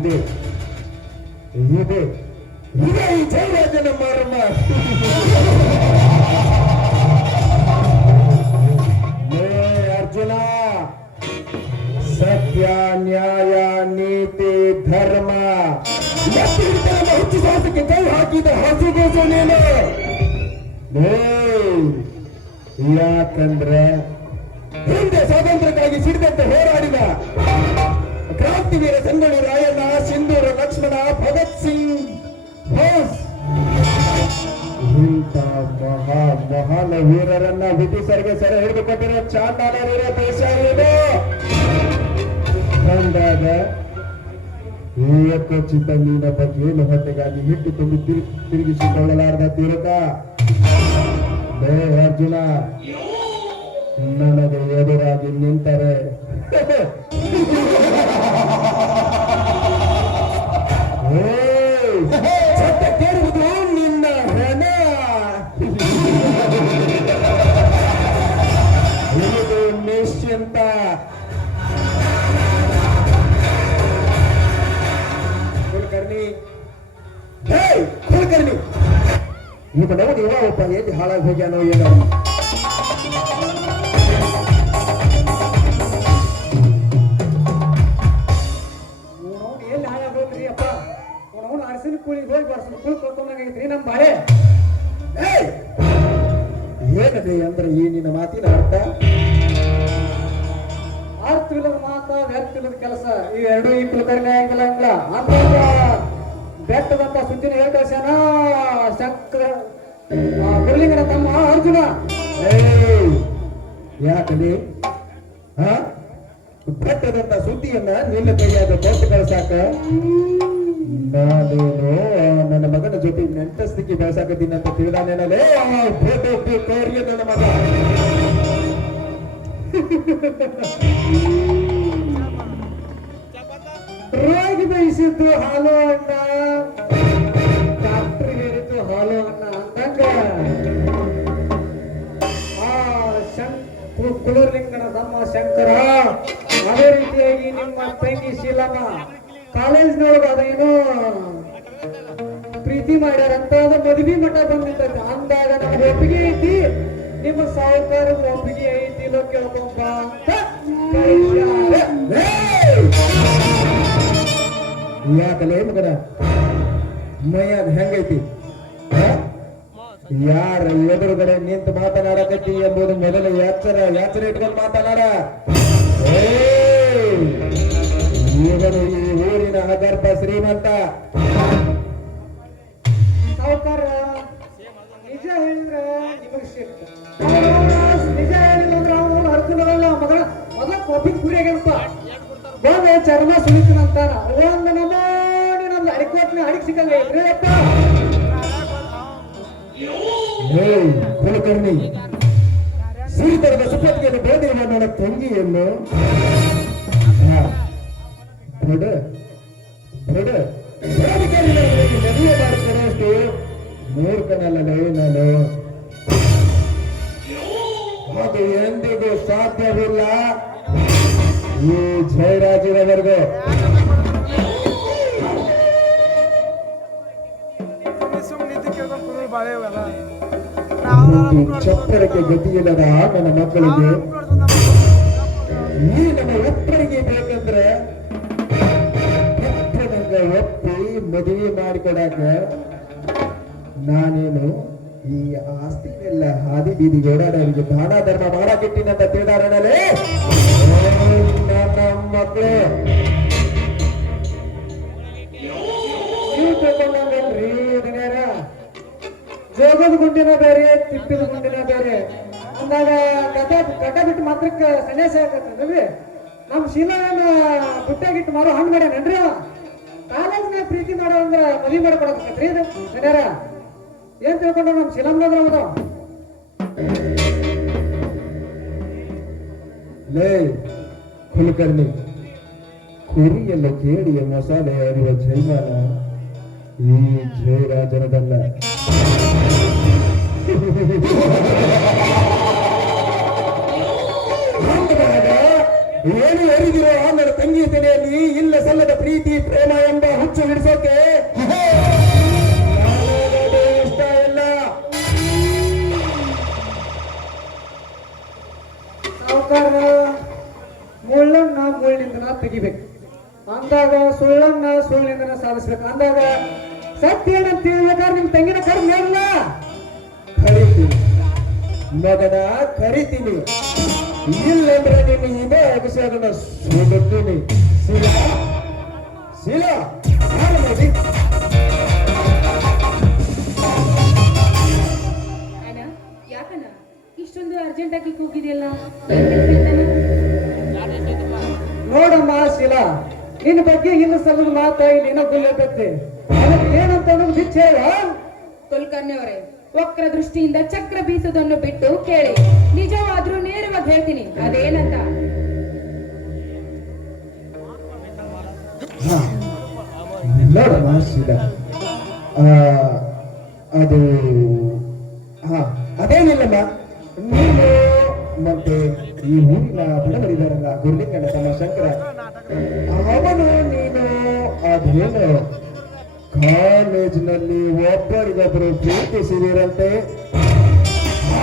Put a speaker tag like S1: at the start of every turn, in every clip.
S1: ಇದೆ. ಇದೆ. ಇದೆ ಈ ಜಯರಾಜನ ಮರ್ಮ. ಲೇ ಅರ್ಜುನ ಸತ್ಯ ನ್ಯಾಯ ನೀತಿ ಧರ್ಮ. ಎತ್ತಿ ಹಿಡಿದು ನಮ್ಮ ಹುಚ್ಚು ಸಾಹಸಕ್ಕೆ ಕೈ ಹಾಕಿದ ಹಸುಗೋಸು ನೀನು. ಏಯ್, ಯಾಕಂದ್ರೆ ಇಂಥ ಮಹಾ ಮಹಾನ್ ವೀರರನ್ನ ಬ್ರಿಟಿಷರಿಗೆ ಸೆರೆ ಹಿಡಿದುಕೊಟ್ಟಿರೋ ಚಾಂಡಾಲರಿರೋ ದೇಶ ಇದು ಅಂದಾಗ ಏಕಚಿತ್ತ ನೀನ ಬಗ್ಗೆ ಏನು ಹೊಟ್ಟೆಗಾಗಿ ಹಿಟ್ಟು ತುಂಬಿ ತಿರುಗಿ ತಿರುಗಿಸಿಕೊಳ್ಳಲಾರದ ತೀರಕ ಬೇ ಅರ್ಜುನ ನನಗೆ ಎದುರಾಗಿ ನಿಂತರೆ. ಏಯ್! ಕುಲಕರ್ಣಿ ಇದು ನೋಡಿ ಒಬ್ಬ ಎಲ್ಲಿ ಹಾಳಾಗಿ ಹೋಗ್ಯಾನೋ ಏನೋ?
S2: ಎಲ್ಲಿ ಹಾಳಾಗ್ ಹೋಗ್ರಿ ಅಪ್ಪ. ಅವ್ನು ಅರಸಿನ ಕೂಳಿಗೆ ಹೋಗಿ ಬರ್ಸಿನ ಕೂಳಿ ಕೊಡ್ಕೊಂಡಾಗೈತ್ರಿ ನಮ್ಮ ಬಾಳೆ.
S1: ಏಯ್! ಏನದೆ ಅಂದ್ರೆ ಈ ನಿನ್ನ ಮಾತಿನ ಅರ್ಥ?
S2: ಅರ್ಥವಿಲ್ಲದ ಮಾತ ವ್ಯಕ್ತಿಲ್ಲದ ಕೆಲಸ ಈ ಎರಡು ಈ ಪ್ರಕರಣ ಆಗಿಲ್ಲ ಅಂತ ಬೆಟ್ಟದಂತ ಸುದ್ದಿನ ಹೇಳ್ಕಳ್ಸ್ಯಾನ ಶಂಕರ ಗುರುಲಿಂಗನ ತಮ್ಮ ಅರ್ಜುನ!
S1: ಯಾಕಲಿ? ಹ ಬೆಟ್ಟದಂತ ಸುದ್ದಿಯನ್ನ ನಿನ್ನ ಕೈಯಾಗ ಕೊಟ್ಟು ಕಳ್ಸಾಕ ನಾನೇನು ನನ್ನ ಮಗನ ಜೊತೆ ನೆಂಟಸ್ತಿಗೆ ಬೆಳೆಸಾಕತ್ತೀನಿ ಅಂತ ತಿಳಿದಾನೇನಲೇ ಫೋಟೋ ಕೋರಿಯ ನನ್ನ ಮಗ.
S2: ರೋಗಿ ಬಯಸಿದ್ದು ಹಾಲು ಅಣ್ಣ ಡಾಕ್ಟರ್ ಹೇಳಿದ್ದು ಹಾಲು ಅಣ್ಣ ಅಂದಂಗ ಆ ಕುಲೂರ್ಲಿಂಗನ ಶಂಕರ, ಅದೇ ರೀತಿಯಾಗಿ ನಿಮ್ಮ ತಂಗಿ ಶೀಲಮ್ಮ, ಕಾಲೇಜ್ನೊಳಗ ಅದೇನೋ ಪ್ರೀತಿ ಮಾಡ್ಯಾರಂತ ಅದು ಮದುವೆ ಮಠ ಬಂದಿದ್ದ ಅಂದಾಗ ನಮ್ಗೆ ಒಪ್ಪಿಗೆ ಐತಿ. ನಿಮ್ಮ ಸಾಹುಕಾರ ಒಪ್ಪಿಗೆ ಐತಿ ಲೋಕ ಕೇಳ್ಕೊಂಬ ಅಂತ!
S1: ಯಾಕಲೇ ಮಗನ? ಅದು ಹೆಂಗೈತಿ? ಯಾರ ಎದುರುಗಡೆ ನಿಂತು ಮಾತನಾಡಕತ್ತಿ ಎಂಬುದು ಮೊದಲು ಯಾಚರ ಯಾಚರ ಇಟ್ಕೊಂಡು ಮಾತನಾಡ! ಇವನು ಈ ಊರಿನ ಅಗರ್ಭ ಶ್ರೀಮಂತ.
S2: ಸಾವುಕಾರ ನಿಜ ಹೇಳಿದ್ರೆ ನಿಮಗೆ ಸಿಕ್ತು. ನಿಜ ಹೇಳಿಲ್ಲ ಅಂದ್ರೆ ಅವನು ಅರ್ಥನಲ್ಲ ಮಗಳ ಮೊದಲ ಕಾಫಿ ಕುರಿಯಾಗಂತ ಬಂದ ಚರ್ಮ ಸುಲಿತನಂತಾನ ಅರ್ವಾಂಗ ನಮಾಡಿ ನಮ್ದು ಅಡಿಕೋಟ್ನ ಅಡಿಗೆ ಸಿಗಲ್ಲ
S1: ಏಯ್, ಕುಲಕರ್ಣಿ. ಶ್ರೀಧರದ ಸುಪತ್ಗೆಯನ್ನು ಬೇಡಿರುವ ನನ್ನ ತಂಗಿಯನ್ನು. ಮೂರ್ಖನಲ್ಲವೇ ನಾನು. ಅದು ಎಂದಿಗೂ ಸಾಧ್ಯವಿಲ್ಲ. ಈ ಜಯರಾಜರವರೆಗೂ. ಒಂದು ಚಪ್ಪರಕ್ಕೆ ಗತಿಯಿಲ್ಲದ ನನ್ನ ಮಕ್ಕಳಿಗೆ. ಈ ನಮ್ಮ ಒಬ್ಬರಿಗೆ ಬೇಕಂದ್ರೆ ಒಪ್ಪಿ ಮದುವೆ ಮಾಡಿಕೊಡಾಕ ನಾನೇನು ಈ ಆಸ್ತಿನೆಲ್ಲ ಹಾದಿ ಬೀದಿ ಓಡಾಡೋರಿಗೆ ದಾನ ಧರ್ಮ ಮಾಡಾಕಿಟ್ಟಿನಂತ ತಿಳಿದಾರನಲ್ಲೇ ನನ್ನ
S2: ಜೋಗದ ಗುಂಡಿನ ಬೇರೆ ತಿಪ್ಪಿದ ಗುಂಡಿನ ಬೇರೆ ಅಂದಾಗ ಕಟ ಕಟ ಬಿಟ್ಟು ಮಾತ್ರಕ್ಕೆ ಸನ್ಯಾಸ ಆಗತ್ತಲ್ರಿ ನಮ್ಮ ಶೀಲಾನ ಬುಟ್ಟಾಗಿಟ್ಟು ಮಾರೋ ಹಣ್ಣು ಮಾಡ್ಯಾನೇನ್ರಿ ಕಾಲೇಜ್ನ ಪ್ರೀತಿ ಮಾಡೋ ಅಂದ್ರ ಮದುವೆ ಮಾಡ್ಕೊಡಬೇಕತ್ರಿ ಇದು ಸನ್ಯಾರ ಏನ್ ತಿಳ್ಕೊಂಡ ನಮ್ಮ ಶಿಲಂದ್ರ ಅವರು
S1: ಲೇ ಕುಲಕರ್ಣಿ ಕುರಿಯಲ್ಲ ಕೇಳಿಯ ಮಸಾಲೆ ಅರಿವ ಜೈಮಾನ ಈ ಜಯರಾಜನದಲ್ಲ. ಏನು ಎರಿದಿರೋ ಆಂಧ್ರ ತಂಗಿ ತಲೆಯಲ್ಲಿ ಇಲ್ಲ ಸಲ್ಲದ ಪ್ರೀತಿ ಪ್ರೇಮ ಎಂಬ ಹುಚ್ಚು ಹಿಡಿಸೋಕೆ? ಇಷ್ಟ ಇಲ್ಲ
S2: ಸಾವುಕಾರ. ಮುಳ್ಳನ್ನ ಮುಳ್ಳಿಂದನ ತೆಗಿಬೇಕು. ಅಂದಾಗ ಸುಳ್ಳನ್ನ ಸುಳ್ಳಿಂದನ ಸಾಧಿಸ್ಬೇಕು. ಅಂದಾಗ ಸತ್ಯ ಏನಂತ ಹೇಳ್ಬೇಕಾದ್ರೆ ನಿಮ್ ತಂಗಿನ ಕರ್ಮ ಇಲ್ಲ
S1: ಕರಿತೀನಿ. ಮಗನ ಕರಿತೀನಿ. ಇಲ್ಲಂದ್ರೆ ನಿನ್ನ ಇದೇ ಅಭಿಷೇಕನ ಸುಡುತ್ತೀನಿ. ಶೀಲಾ ಶೀಲಾ
S3: ಯಾಕಣ್ಣ? ಇಷ್ಟೊಂದು ಅರ್ಜೆಂಟ್ ಆಗಿ ಕೂಗಿದೆಯಲ್ಲ?
S2: ನೋಡಮ್ಮ ಶಿಲಾ ನಿನ್ನ ಬಗ್ಗೆ ಇನ್ನು ಸಲ ಮಾತ ಇಲ್ಲಿ ಗುಲ್ಲೆತ್ತೆ ಅದಕ್ಕೆ ಏನಂತ ಅನ್ನೋದು ಬಿಚ್ಚ ಹೇಳ
S3: ಕುಲಕರ್ಣಿ ಅವರೇ ವಕ್ರ ದೃಷ್ಟಿಯಿಂದ ಚಕ್ರ ಬೀಸದನ್ನು ಬಿಟ್ಟು ಕೇಳಿ. ನಿಜವಾದ್ರೂ ನೇರವಾಗಿ ಹೇಳ್ತೀನಿ ಅದೇನಂತ?
S1: ನೋಡಮ್ಮ ಶೀಲಾ ಅದು ಹಾ ಅದೇನಿಲ್ಲಮ್ಮ ನೀನು ಮತ್ತೆ ಈ ಊರಿನ ಬಡವರಿದಾರಲ್ಲ ಗುರುಲಿಂಗನ ತಮ್ಮ ಶಂಕರ ಅವನು ನೀನು ಅದೇನು? ಕಾಲೇಜಿನಲ್ಲಿ ಒಬ್ಬರಿಗೊಬ್ಬರು ಪ್ರೀತಿಸಿದಿರಂತೆ.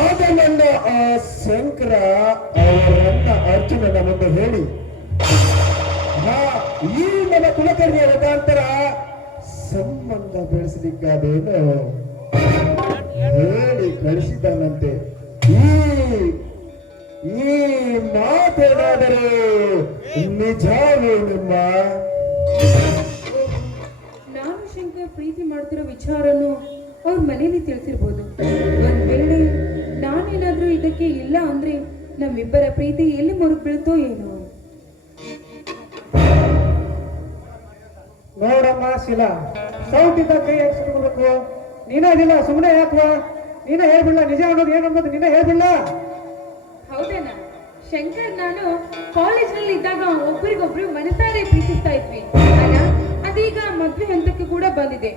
S1: ಆಗ ನನ್ನ ಆ ಶಂಕರ ಅವರನ್ನ ಅರ್ಜುನನ ಮುಂದೆ ಹೇಳಿ ಈ ನನ್ನ ಕುಲಕರ್ಣಿಯ ಮುಖಾಂತರ ಸಂಬಂಧ ಬೆಳೆಸಲಿಕ್ಕಾದೇನು? ಹೇಳಿ ಕಳಿಸಿದ್ದಾನಂತೆ. ಈ ಈ ಮಾತೇನಾದರೆ ನಿಜವೇನಮ್ಮ
S3: ನಾನು ಶಂಕರ್ ಪ್ರೀತಿ ಮಾಡ್ತಿರೋ ವಿಚಾರನು ಅವ್ರ ಮನೇಲಿ ತಿಳಿಸಿರ್ಬೋದು ಒಂದ್ ವೇಳೆ ನಾನೇನಾದ್ರೂ ಇದಕ್ಕೆ ಇಲ್ಲ ಅಂದ್ರೆ ನಮ್ಮಿಬ್ಬರ ಪ್ರೀತಿ ಎಲ್ಲಿ ಮುರುಗ್ ಬೀಳ್ತೋ ಏನೋ.
S2: ನೋಡಮ್ಮ ಶಿಲಾ ಸೌಟಿದ್ದ ಕೈ ಹಾಕ್ಸ್ಕೊಳ್ಬೇಕು ನೀನೇ ಅದಿಲ್ಲ ಸುಮ್ಮನೆ ಹಾಕುವ ನೀನೇ ಹೇಳ್ಬಿಡ್ಲ? ನಿಜ ಅನ್ನೋದು ಏನು ಅನ್ನೋದು ನೀನೇ ಹೇಳ್ಬಿಡ್ಲ?
S3: ಶಂಕರ್ ನಾನು ಕಾಲೇಜ್ನಲ್ಲಿ ಇದ್ದಾಗ ಒಬ್ಬರಿಗೊಬ್ರು ಮನಸಾರೆ ಪ್ರೀತಿಸ್ತಾ ಇದ್ವಿ. ಅಲ್ಲ, ಅದೀಗ ಮದ್ವೆ ಹಂತಕ್ಕೆ ಕೂಡ ಬಂದಿದೆ.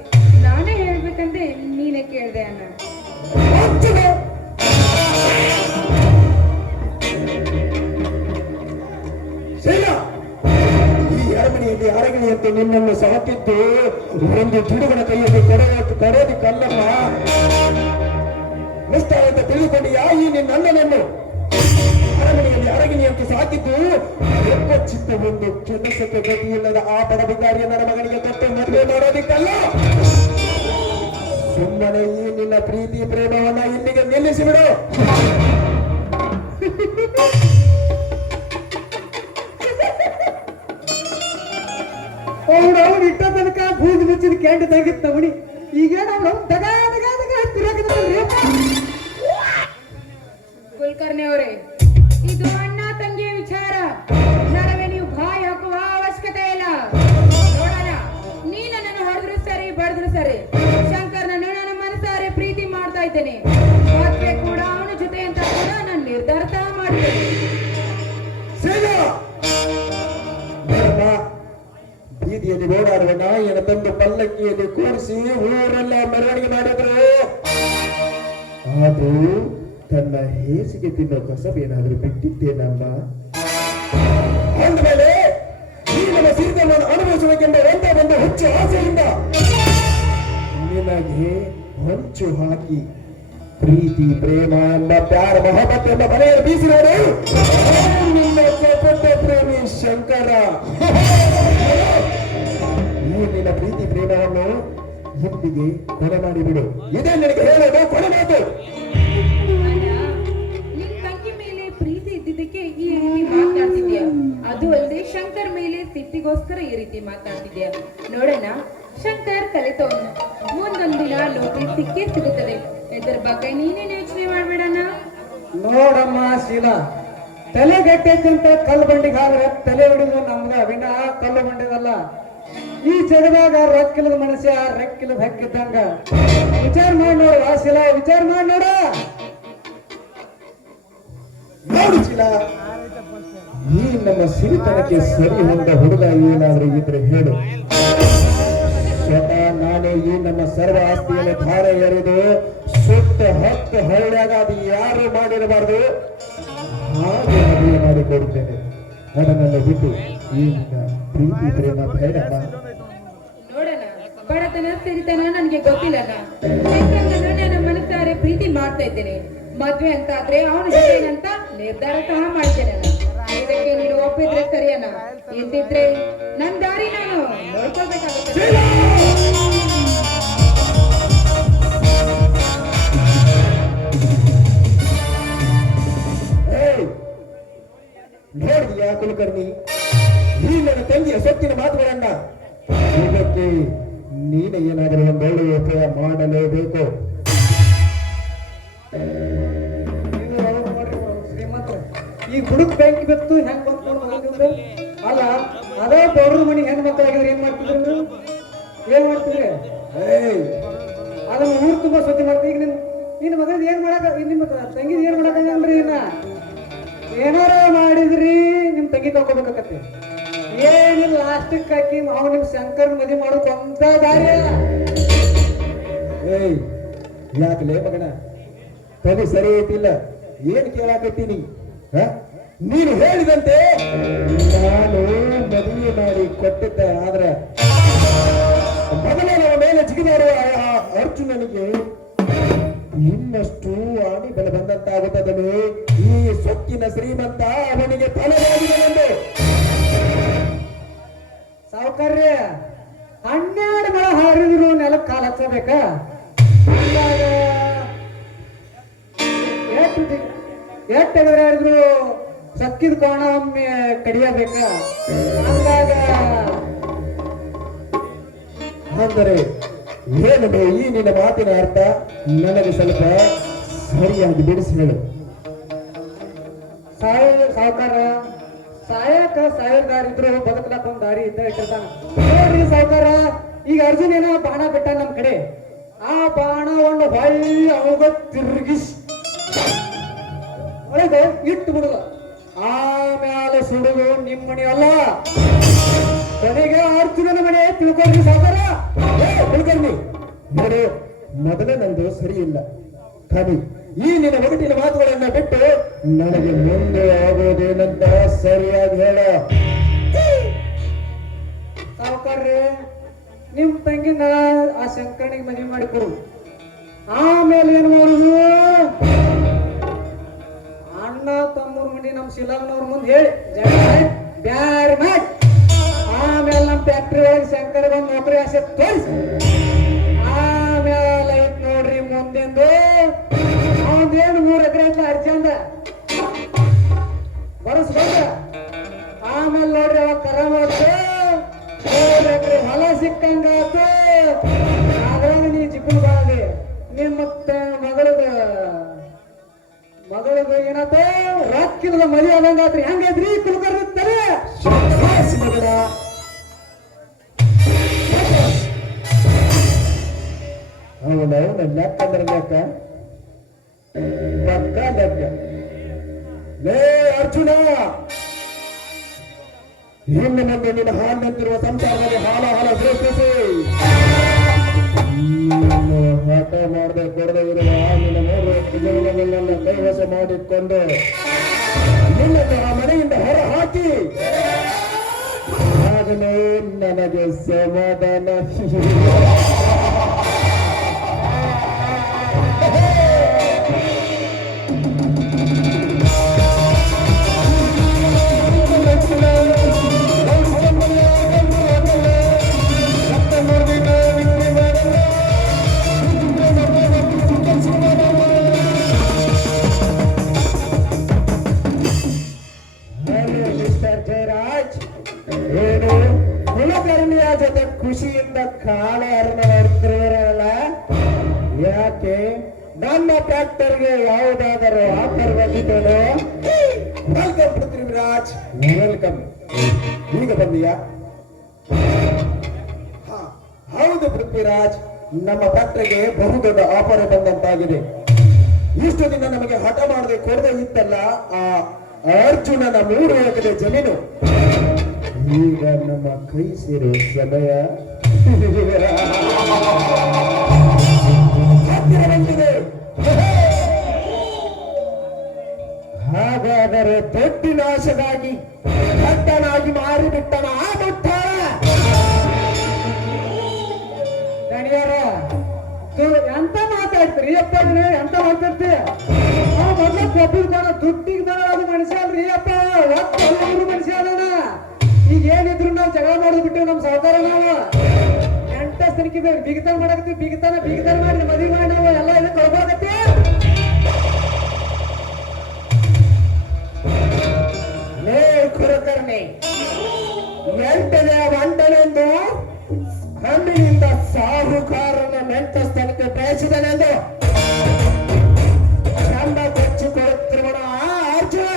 S3: ನಾನೇ ಹೇಳ್ಬೇಕಂದ್ರೆ ನೀನೇ ಕೇಳಿದೆ ಅಣ್ಣ
S1: ಅರಮನೆಯಲ್ಲಿ ನಿನ್ನನ್ನು ಸಾಕಿದ್ದು ಒಂದು ಜಿಡುಗನ ಕೈಯಲ್ಲಿ ಕೊಡೋದು ಕರೆಯೋದಿಕ್ಕಲ್ಲಮ್ಮ ಕಲ್ಲಮ್ಮ ಅಂತ ತಿಳಿದುಕೊಂಡಿಯಾ? ಈ ನಿನ್ನ ಅಣ್ಣನನ್ನು? ಅರಮನೆಯಲ್ಲಿ ಅರಗಿಣಿಯಂತೆ ಸಾಕಿದ್ದು. ಚಿತ್ತ ಒಂದು ಕೆಲಸಕ್ಕೆ ಗತಿಯಿಲ್ಲದ ಆ ಬಡಬಿಕಾರಿಯ ನನ್ನ ಮಗನಿಗೆ ಕೊಟ್ಟು ಮದುವೆ ಮಾಡೋದಿಕ್ಕಲ್ಲ ಸುಮ್ಮನೆ ಈ ನಿನ್ನ ಪ್ರೀತಿ ಪ್ರೇಮವನ್ನ ಇಲ್ಲಿಗೆ ನಿಲ್ಲಿಸಿ ಬಿಡು
S2: ಅವ್ರು ಅವ್ರು ಇಟ್ಟ ತನಕ ಬೂದ್ ಮುಚ್ಚಿದ ಕೆಂಡ ತೆಗಿತ್ ನವಣಿ ಈಗೇನು ದಗ ದಗ ದಗ
S3: ಕುಲಕರ್ಣಿ ಅವರೇ ನಡುವೆ ನೀವು ಬಾಯಿ ಹಾಕುವ ಅವಶ್ಯಕತೆ ಇಲ್ಲ. ನೋಡೋಣ. ನೀ ನನ್ನನ್ನು ಸರಿ ಬಡದ್ರು ಸರಿ. ಶಂಕರನ ನನ್ನ ಮನಸಾರೆ ಪ್ರೀತಿ ಮಾಡ್ತಾ ಇದ್ದೇನೆ. ಮದ್ವೆ ಕೂಡ ಅವನ ಜೊತೆ ಅಂತ ಕೂಡ ನಾನು ನಿರ್ಧಾರ ಮಾಡಿದ್ದೇನೆ
S1: ಬೀದಿಯಲ್ಲಿ ಓಡಾಡುವ ನಾಯಿಯನ್ನು ತಂದು ಪಲ್ಲಕ್ಕಿಯಲ್ಲಿ ಕೂರಿಸಿ ಊರೆಲ್ಲ ಮೆರವಣಿಗೆ ಮಾಡಿದ್ರು. ಅದು ತನ್ನ ಹೇಸಿಗೆ ತಿನ್ನೋ ಕಸಬೇನಾದ್ರೂ ಬಿಟ್ಟಿದ್ದೇನಮ್ಮ ಹಾಕಿ ಪ್ರೀತಿ, ಪ್ರೇಮ ಎಂಬ ಪ್ಯಾರ, ಮೊಹಬ್ಬತ್ ಎಂಬ ಮನೆಯ ಬೀಸಿರೋರು ಕೊಟ್ಟ ಪ್ರೇಮಿ ಶಂಕರ. ಈ ನಿನ್ನ ಪ್ರೀತಿ, ಪ್ರೇಮವನ್ನು ಇಂದಿಗೆ ಕೊನೆ ಮಾಡಿಬಿಡು ಇದೇ ನಿನಗೆ ಹೇಳೋದು ಕೊನೆ ಮಾತು.
S3: ಪ್ರೀತಿ ಇದ್ದಿದ್ದಕ್ಕೆ ಈ ರೀತಿ ಅದು ಅಲ್ಲದೆ ಶಂಕರ್ ಮೇಲೆ ಸಿಟ್ಟಿಗೋಸ್ಕರ ಈ ರೀತಿ ಮಾತಾಡ್ತಿದ್ಯಾ? ನೋಡೋಣ ಶಂಕರ್ ಕಲಿತವನು ಮುಂದೊಂದಿನ ಲೋಕಿ ಸಿಕ್ಕೇ ಸಿಗುತ್ತದೆ. ಇದರ ಬಗ್ಗೆ ನೀನೇನು ಯೋಚನೆ ಮಾಡ್ಬೇಡಣ್ಣ
S2: ನೋಡಮ್ಮ ಶೀಲಾ, ತಲೆ ಗಟ್ಟೈತಿ ಕಲ್ಲು ಬಂಡಿಗೆ ತಲೆ ಹೊಡಿದು ನಮ್ಗ ಅವಿನ ಕಲ್ಲು ಬಂಡಿದಲ್ಲ. ಈ ಜಗದಾಗ ರೊಕ್ಕಿಲ್ಲದ ಮನುಷ್ಯ ರೆಕ್ಕಿಲ್ಲದ ಹಕ್ಕಿದ್ದಂಗ ವಿಚಾರ ಮಾಡಿ ನೋಡು ಆ ಶಿಲಾ, ವಿಚಾರ ಮಾಡಿ ನೋಡ.
S1: ನೋಡು ಶೀಲ ಈ ನಮ್ಮ ಸಿರಿತನಕ್ಕೆ ಸರಿ ಹೊಂದ ಹುಡುಗ ಏನಾದ್ರೂ ಇದ್ರೆ ಹೇಳು. ನಾನೇ ಈ ನಮ್ಮ ಸರ್ವ ಆಸ್ತಿಯನ್ನು ಭಾರ ಎರೆದು ಸುತ್ತ ಹತ್ತು ಹಳ್ಳಿಯಾಗ ಅದು ಯಾರು ಮಾಡಿರಬಾರ್ದು? ಹಾಗೆ ಮದುವೆ ಮಾಡಿಕೊಡುತ್ತೇನೆ ಅದನ್ನೆಲ್ಲ ಬಿಟ್ಟು ಈ ನನ್ನ ಪ್ರೀತಿ ಪ್ರೇಮ ಬೇಡಪ್ಪ
S3: ಬಡತನ ಸಿರಿತನ ನನ್ಗೆ ಗೊತ್ತಿಲ್ಲ ನನ್ನ ಮನಸ್ಸಾರೆ ಪ್ರೀತಿ ಮಾಡ್ತಾ ಇದ್ದೇನೆ. ಮದ್ವೆ ಅಂತ ಆದ್ರೆ ಅವನು ಅಂತ ನಿರ್ಧಾರ ಸಹ ಮಾಡ್ತೇನೆ. ಇದಕ್ಕೆ ನೀನು ಒಪ್ಪಿದ್ರೆ ಸರಿಯನ ಇಲ್ದಿದ್ರೆ ನನ್ ದಾರಿ ನಾನು ನೋಡ್ಕೋಬೇಕಾಗುತ್ತೆ
S1: ನೋಡಿದ್ಯಾ ಕುಲಕರ್ಣಿ ಈ ನನ್ನ ತಂಗಿಯ ಸೊತ್ತಿನ ಮಾತುಗಳನ್ನ ಇದಕ್ಕೆ ನೀನು ಏನಾದರೂ ಒಂದು ಒಳ್ಳೆಯ ಉಪಾಯ ಮಾಡಲೇಬೇಕು
S2: ಈ ಹುಡುಕ್ ಬ್ಯಾಂಕ್ ಬಿತ್ತು ಹೆಂಗ್ ಮಗಂದು? ಅಲ್ಲ, ಅದೇ ಬಡ್ರ ಮನಿ ಹೆಂಗ್ ಮಕ್ಕಳಾಗಿದ್ರೆ ಏನ್ ಮಾಡ್ತಿದ್ರು? ಏನ್ ಮಾಡ್ತಿದ್ರೆ! ಅದನ್ನ ಊರ್ ತುಂಬಾ ಸ್ವಚ್ಛ ಮಾಡ್ತೀವಿ ಈಗ ನಿನ್ ನಿನ್ನ ಮಗನ ಏನ್ ಮಾಡಕ ನಿಮ್ಮ ತಂಗಿದ್ ಏನ್ ಮಾಡಕಂದ್ರಿ ಇನ್ನ ಏನಾರ ಮಾಡಿದ್ರಿ, ನಿಮ್ ತಂಗಿ ತಗೋಬೇಕಾಗತ್ತೆ. ಏನಿಲ್ಲ, ಲಾಸ್ಟಿಕ್ ಹಾಕಿ ನಾವು ನಿಮ್ ಶಂಕರ್ ಮದಿ ಮಾಡೋಕ್ ಅಂತ ದಾರಿ.
S1: ಏಯ್ ಯಾಕಲೇ ಮಗನ? ತಲೆ ಸರಿ ಐತಿಲ್ಲ. ಏನ್ ಕೇಳಾಕತ್ತೀನಿ? ನೀನು ಹೇಳಿದಂತೆ ನಾನು ಮದುವೆ ಮಾಡಿ ಕೊಟ್ಟಿದ್ದೆ, ಆದ್ರೆ ಮೊದಲೇ ನಮ್ಮ ಮೇಲೆ ಜಿಗಿದಾರುವ ಅರ್ಜುನನಿಗೆ ಇನ್ನಷ್ಟು ಆಣಿ ಬಲ ಬಂದಂತಾಗುತ್ತದೆ ಶ್ರೀಮಂತ, ಅವನಿಗೆ ತಲೆಯಾಗಿದೆಯೆಂದು
S2: ಸಾವುಕಾರ್ಯ ಹನ್ನೆರಡು ಮಳ ಹಾರಿದ್ರು ನೆಲಕ್ಕೆ ಕಾಲ ಹಚ್ಚಬೇಕ ಎಷ್ಟು ಎಷ್ಟು ಸಕ್ಕಿದ ಕೋಣ ಒಮ್ಮೆ ಕಡಿಯಬೇಕ. ಹಂಗಾಗ
S1: ಅಂದರೆ ಈ ನಿನ್ನ ಮಾತಿನ ಅರ್ಥ ನನಗೆ ಸ್ವಲ್ಪ ಸರಿಯಾಗಿ ಬಿಡಿಸಿ ಹೇಳು
S2: ಸಾವುಕಾರ. ಸಾಯಕ ಸಾವಿರ ದಾರಿ ಇದ್ರು ಬದುಕಲಕ್ಕ ಒಂದ್ ದಾರಿ ಇದ್ದ ಇಟ್ಟಿರ್ತಾನ. ಸಾವುಕಾರ ಈಗ ಅರ್ಜುನ್ ಏನೋ ಬಾಣ ಬಿಟ್ಟ ನಮ್ ಕಡೆ. ಆ ಬಾಣವನ್ನು ಹೊಳ್ಳಿ ಅವಾಗ ತಿರುಗಿಸ್. ಒಳಗೆ ಇಟ್ಟು ಬಿಡುದ ಆಮ್ಯಾಲ ಸುಡುದು ನಿಮ್ ಮನೆ ಅಲ್ಲ. ಕೊನೆಗೆ ಅರ್ಜುನನ ಮನೆ ತಿಳ್ಕೊಂಡ್ರಿ
S1: ಏ, ಕುಲಕರ್ಣಿ ನೋಡು ಮೊದಲೇ ನಂದು ಸರಿ ಇಲ್ಲ. ಕವಿ ಈ ನಿನ್ನ ಒಗಟಿನ ಮಾತುಗಳನ್ನ ಬಿಟ್ಟು ನನಗೆ ಮುಂದೆ ಆಗೋದೇನಂತ ಸರಿಯಾಗಿ ಹೇಳ.
S2: ಸಾವುಕಾರ್ರೆ, ನಿಮ್ ತಂಗಿನ ಆ ಶಂಕರನಿಗೆ ಮದುವೆ ಮಾಡಿ ಕೊಡು. ಆಮೇಲೆ ಏನ್ ಮಾಡುದು? ಅಣ್ಣ, ತಮ್ಮೂರ್ ಮಂದಿ ನಮ್ ಶಿಲಾಂಗ್ನವ್ರ ಮುಂದೆ ಹೇಳಿ. ಬ್ಯಾರೆ ಮಾಡಿ. ಆಮೇಲೆ ನಮ್ ಫ್ಯಾಕ್ಟ್ರಿ ಒಳಗೆ ಶಂಕರ ಬಂದ್ ನೌಕರಿ ಆಸೆ ತೋರಿಸಿ. ಆಮೇಲೆ ಐತ್ ನೋಡ್ರಿ ಮುಂದೆಂದು. ಅವಂದೇನು ಮೂರ್ ಎಕರೆ ಅಂತ ಅರ್ಜಂದ ಬರಸ್ ಆಮೇಲೆ ನೋಡ್ರಿ ಅವಾಗ ಕರ ಮಾಡ್ತು ಮೂರ್ ಎಕರೆ ಹೊಲ ಸಿಕ್ಕಂಗಾತು ಅದ್ರಾಗ ನೀ ಜಿಪ್ಪಲ್ ಬಾಳಿ ನಿನ್ ನಿಮ್ಮ ಮಗಳದ ಮಗಳದ ಏನಾತ ರೊಕ್ಕಿಲ್ಲದ ಮದುವೆ ಆದಂಗಾತ್ರಿ ಹೆಂಗೈತ್ರಿ
S1: ಕುಲಕರ್ತಾರೆ. ಅವನ ಅವನ ಲೆಕ್ಕ ಅಂದ್ರೆ ಲೆಕ್ಕ ಲೇ ಅರ್ಜುನ! ಇನ್ನು ಮುಂದೆ ನಿನ್ನ ಹಾಲಿನಂತಿರುವ ಸಂಸಾರದಲ್ಲಿ ಹಾಲ ಹಾಲ ಸೃಷ್ಟಿಸಿ ಹಠ ಮಾಡದೆ ಕೊಡದೆ ಇರುವ ನಿನ್ನ ಮೂರು ಕೈವಶ ಮಾಡಿಕೊಂಡು ನಿನ್ನ ತರ ಮನೆಯಿಂದ ಹೊರ ಹಾಕಿ ಆಗಲೇ ನನಗೆ ಸಮಾಧಾನ. ಖುಷಿಯಿಂದ ಕಾಲ ಹರಣ ಮಾಡ್ತಿರಲ್ಲ ಯಾಕೆ? ನಮ್ಮ ಟ್ರ್ಯಾಕ್ಟರ್ಗೆ ಯಾವುದಾದರೂ ಆಫರ್ ಬಂದಿದ್ದೇನೋ ವೆಲ್ಕಮ್ ಪೃಥ್ವಿರಾಜ್ ವೆಲ್ಕಮ್ ಈಗ ಬಂದಿಯಾ ಹಾ, ಹೌದು ಪೃಥ್ವಿರಾಜ್ ನಮ್ಮ ಟ್ರ್ಯಾಕ್ಟರ್ಗೆ ಬಹುದೊಡ್ಡ ಆಫರ್ ಬಂದಂತಾಗಿದೆ. ಇಷ್ಟು ದಿನ ನಮಗೆ ಹಠ ಮಾಡದೆ ಕೊಡದೆ ಇತ್ತಲ್ಲ ಆ ಅರ್ಜುನನ ಮೂರು ಎಕರೆ ಜಮೀನು. ಈಗ ನಮ್ಮ ಕೈ ಸೇರೋ ಸಮಯ ಹಾಗಾದರೆ ತೊಟ್ಟಿ ನಾಶದಾಗಿ ದಡ್ಡನಾಗಿ ಮಾರಿಬಿಟ್ಟನ ಆ ಮುಟ್ಟಾಳ
S2: ದಣಿಯಾರ ಎಂತ ಮಾತಾಡ್ತೀರಿ? ಅಪ್ಪ ಎಂತ ಮಾತಾಡ್ತೀಯ ಆ ಕೊಬ್ಬಿದ ದುಡ್ಡಿಗೆ ಬರ ಅದು ಮನುಷ್ಯ ಅಲ್ರಿ ಅಪ್ಪ ಸನಿಕಿದ ಬಿಗಿತನ ಮಾಡಕತ್ತೀವಿ ಬಿಗಿತನ ಬಿಗಿತನ ಮಾಡಿ ಮದುವೆ ಮಾಡಿ ನಾವು ಎಲ್ಲ ಇದು ಕಳ್ಕೊಳಕತ್ತಿ
S1: ಲೇ ಕುರಕರ್ಣಿ, ಎಂಟನೇ ಬಂಡನೆಂದು ಹಣ್ಣಿನಿಂದ ಸಾಹುಕಾರನ ನೆಂಟಸ್ಥಾನಕ್ಕೆ ಬಯಸಿದನೆಂದು ಚಂದ ಕೊಚ್ಚಿಕೊಳ್ಳುತ್ತಿರುವಣ ಆ ಅರ್ಜುನ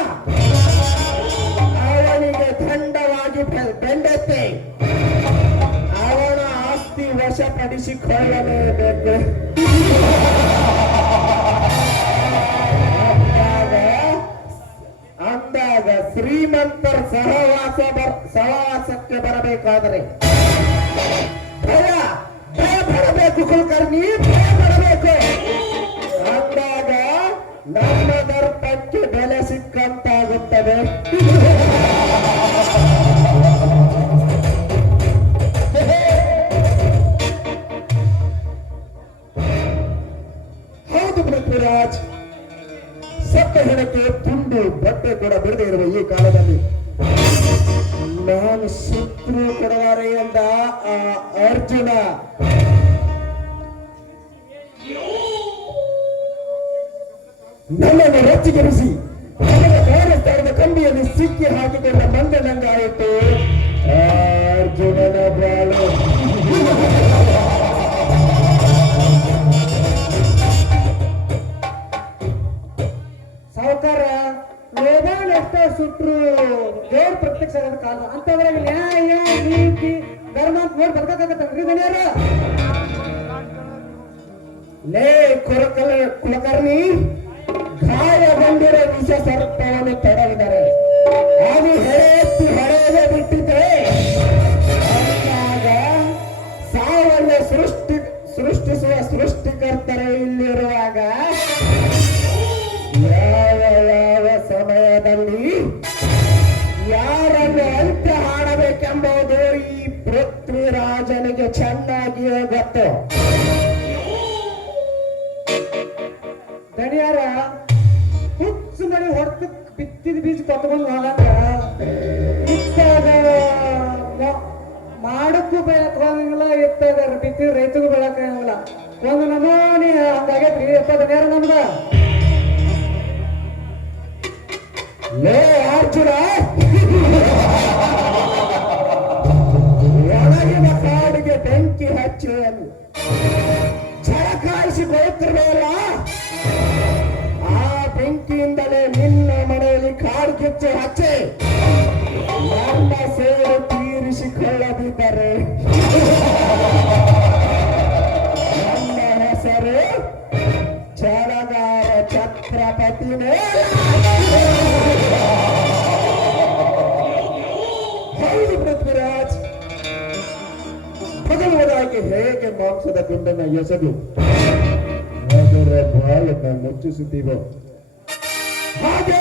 S1: ಅವನಿಗೆ ದಂಡವಾಗಿ ವಶಪಡಿಸಿಕೊಳ್ಳಲೇಬೇಕು ಕೊಳ್ಳಲೇಬೇಕು ಅಂದಾಗ ಶ್ರೀಮಂತರ ಸಹವಾಸ ಸಹವಾಸಕ್ಕೆ ಬರಬೇಕಾದರೆ. ಭಯ ಭಯ ಪಡಬೇಕು ಕುಲಕರ್ಣಿ ಭಯ ಪಡಬೇಕು. ಅಂದಾಗ ನಮ್ಮ ದರ್ಪಕ್ಕೆ ಬೆಲೆ ಸಿಕ್ಕಂತಾಗುತ್ತದೆ. ಪೃಥ್ವಿರಾಜ್ ಸತ್ತ ಹೆಣಕ್ಕೆ ತುಂಡು ಬಟ್ಟೆ ಕೂಡ ಬಿಡದೆ ಇರುವ ಈ ಕಾಲದಲ್ಲಿ. ನಾನು ಶತ್ರು ಕೊಡುವಾರೆ ಎಂದ ಆ ಅರ್ಜುನ. ನನ್ನನ್ನು ರೊಚ್ಚಿಗೆರಿಸಿ ನನ್ನ ಕಾರ್ಯಸ್ಥಳದ ಕಂಬಿಯಲ್ಲಿ ಸಿಕ್ಕಿ ಹಾಕಿಕೊಂಡ ಮಂದನಂಗಾಯಿತು ಆ
S2: ಕಾಲ. ಅಂತದ್ರಾಗ ನ್ಯಾಯ ನೀತಿ, ಧರ್ಮ ಅಂತ ನೋಡಿ ಬದುಕಾಗತ್ತಲ್ರಿ ದಣಿಯಾರ
S1: ಲೇ ಕುಲಕರ್ಣಿ, ಗಾಯಗೊಂಡಿರೋ ವಿಷ ಸರ್ಪವನ್ನು ತೊಡಗಿದ್ದಾರೆ ಹೆಳೆತ್ತಿ ಪೃಥ್ವಿರಾಜನಿಗೆ ಚೆನ್ನಾಗಿಯೇ ಗೊತ್ತು.
S2: ದಣಿಯಾರ ಹುಚ್ಚು ಮನೆ ಹೊಡೆದು ಬಿತ್ತಿದ ಬೀಜ ಕೊತ್ಕೊಂಡು ಹೋಗಂಗ ಇತ್ತಾಗ ಮಾಡಕ್ಕೂ ಬೆಳಕ್ ಹೋಗಂಗಿಲ್ಲ ಇತ್ತಾಗ ಬಿತ್ತಿದ ರೈತಗೂ ಬೆಳಕ್ ಆಗಂಗಿಲ್ಲ ಒಂದು ನಮೂನಿ ಹಂಗಾಗೈತ್ರಿ ಎಪ್ಪತ್ತು ಮೇರೆ ನಮ್ದ
S1: ಲೇ ಅರ್ಜುನ! ಬೆಂಕಿ ಹಚ್ಚುವನು ಝಳಕಾಯಿಸಿಕೊಳ್ಳುತ್ತಿರಲಿಲ್ಲ ಆ ಬೆಂಕಿಯಿಂದಲೇ ನಿನ್ನ ಮನೆಯಲ್ಲಿ ಕಾಡು ಕಿಚ್ಚು ಹಚ್ಚೆ ನನ್ನ ಸೇವೆ ತೀರಿಸಿಕೊಳ್ಳದಿದ್ದರೆ ಹೇಗೆ ಮಾಂಸದ ಗುಂಡನ್ನ ಎಸೆದು ಅದರ ಬಾಲನ್ನ ಮುಚ್ಚಿಸುತ್ತೀವೋ ಹಾಗೆ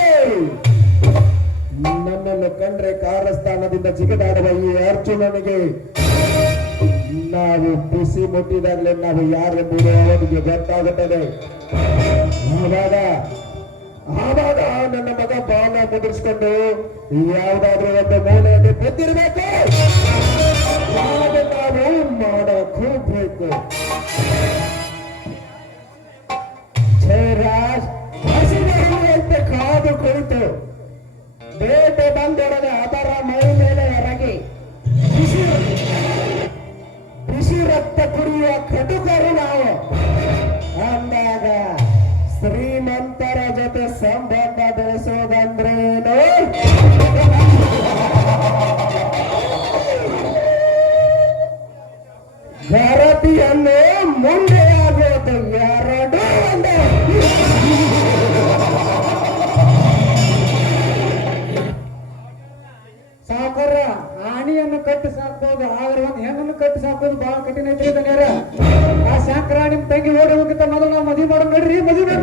S1: ನನ್ನನ್ನು ಕಂಡ್ರೆ ಕಾರಸ್ಥಾನದಿಂದ ಜಿಗಿದಾಡುವ ಈ ಅರ್ಜುನನಿಗೆ ನಾವು ಬಿಸಿ ಮುಟ್ಟಿದಾಗಲೇ ನಾವು ಯಾರೆಂಬುದು ಅವನಿಗೆ ಗೊತ್ತಾಗುತ್ತದೆ. ಆವಾಗ ಆವಾಗ ನನ್ನ ಮಗ ಬಾಲ ಮುದ್ರಿಸ್ಕೊಂಡು ಯಾವುದಾದ್ರೂ ಒಂದು ಮೂಲೆಯಲ್ಲಿ ಬಿದ್ದಿರ್ಬೇಕು ಆದ್ರೆ ಒಂದು ಹೆಂಗನ್ನು ಕಟ್ಟಿ ಸಾಕೋದು ಬಹಳ ಕಠಿಣ ಐತ್ರಿ ಆ ಶಾಂಕರ ನಿಮ್ ತಂಗಿ ಓಡಿ ಹೋಗಿತ್ತ ಮೊದಲು ನಾವು ಮದುವೆ ಮಾಡೋಣ ನಡ್ರಿ, ಮದುವೆ